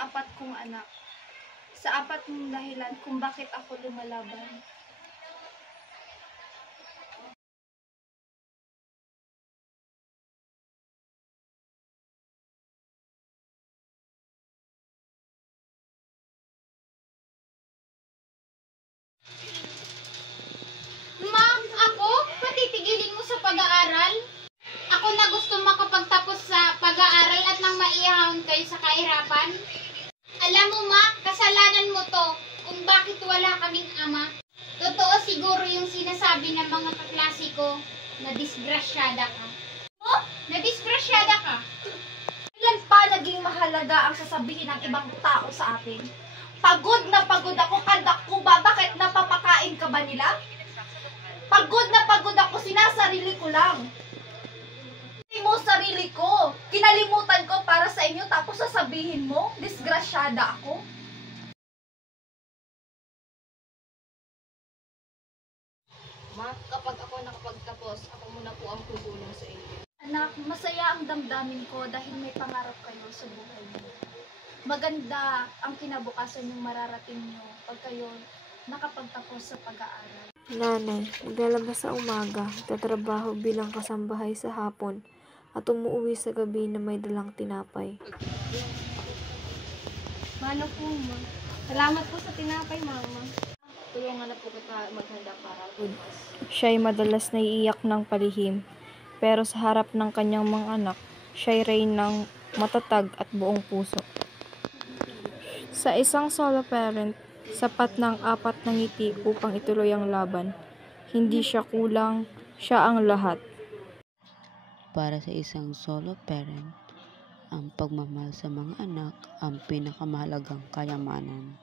sa apat kong anak. Sa apat mong dahilan kung bakit ako lumalaban. Ma'am, ako? Patitigilin mo sa pag-aaral? Ako na gusto makapagtapos sa pag-aaral at nang maihahon kayo sa kahirapan? Alam mo, ma, kasalanan mo to kung bakit wala kaming ama. Totoo siguro yung sinasabi ng mga kaklase ko na disgrasyada ka. Oh, na disgrasyada ka? Kailan pa naging mahalaga ang sasabihin ng ibang tao sa atin? Pagod na pagod ako, kandak ko ba? Bakit napapakain ka ba nila? Pagod na pagod ako, sinasarili ko lang. Hindi mo sarili ko. Kinalimutan ko para sa inyo tapos sasabihin mo, disgrasyada ako. Ma, kapag ako nakapagtapos, ako muna po ang tutulong sa inyo. Anak, masaya ang damdamin ko dahil may pangarap kayo sa buhay niyo. Maganda ang kinabukasan yung mararating niyo pag kayo nakapagtapos sa pag-aaral. Nanay, naglalabas sa umaga, tatrabaho bilang kasambahay sa hapon, at umuwi sa gabi na may dalang tinapay. Mano po, ma? Salamat po sa tinapay, mama. Tulungan na po kita maghanda para bukas. Siya'y madalas naiiyak ng palihim, pero sa harap ng kanyang mga anak, siya'y reyna ng matatag at buong puso. Sa isang solo parent, sapat ng 4 na ngiti upang ituloy ang laban. Hindi siya kulang, siya ang lahat. Para sa isang solo parent, ang pagmamahal sa mga anak ang pinakamahalagang kayamanan.